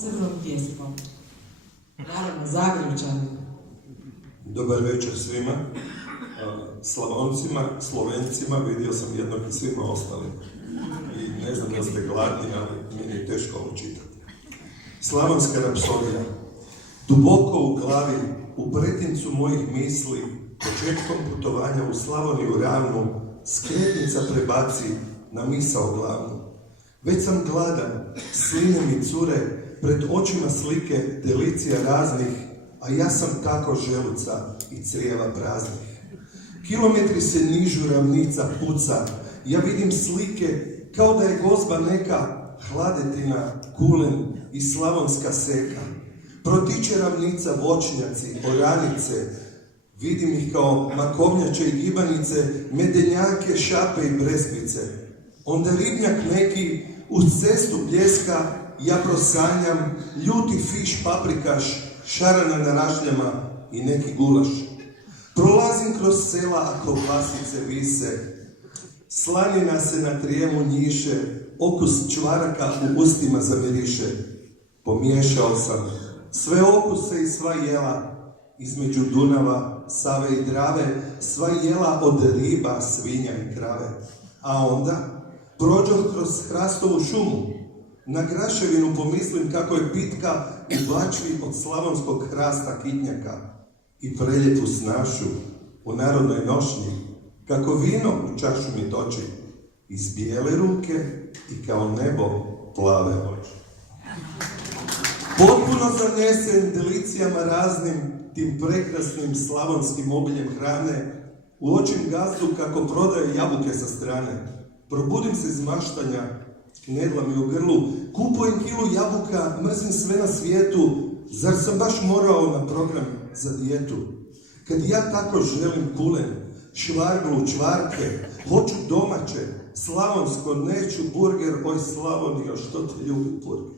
crnom pjesmom. Naravno, Zagrepčani. Dobar večer svima. Slavoncima, Slovencima, vidio sam jednog i svima ostalim. I ne znam da ste gladni, ali meni je teško ovo čitati. Slavonska rapsodija. Duboko u glavi, u pretincu mojih misli, početkom putovanja u Slavoniju ravnu, skretnica prebaci na misao glavnu. Već sam gladan, sline mi cure, pred očima slike delicija raznih, a ja sam tako želuca i crijeva praznih. Kilometri se nižu, ravnica puca, ja vidim slike kao da je gozba neka, hladetina, kulen i slavonska seka. Protiče ravnica voćnjaci, oranice, vidim ih kao makovnjače i gibanice, medenjake, šape i breskvice. Onda ribnjak neki uz cestu bljeska, ja prosanjam, ljuti fiš paprikaš, šarana na rašljama i neki gulaš. Prolazim kroz sela, a kolbasice vise, slanina se na trijemu njiše, okus čvaraka u ustima zamiriše. Pomiješao sam sve okuse i sva jela, između Dunava, Save i Drave, sva jela od riba, svinja i krave. A onda prođoh kroz hrastovu šumu, na Graševinu pomislim kako je pitka u bačvi od slavonskog hrasta kitnjaka i preljetu snašu u narodnoj nošnji, kako vino u čašu mi toči, iz bijele ruke i kao nebo plave oči. Potpuno zanesen delicijama raznim, tim prekrasnim slavonskim obiljem hrane, uočim gazdu kako prodaje jabuke sa strane. Probudim se iz maštanja, knedla mi u grlu, kupujem kilu jabuka, mrzim sve na svijetu, zar sam baš morao na program za dijetu? Kad ja tako želim kulen, švarglu, čvarke, hoću domaće, slavonsko, neću burger, oj Slavonio, što te ljubi burger.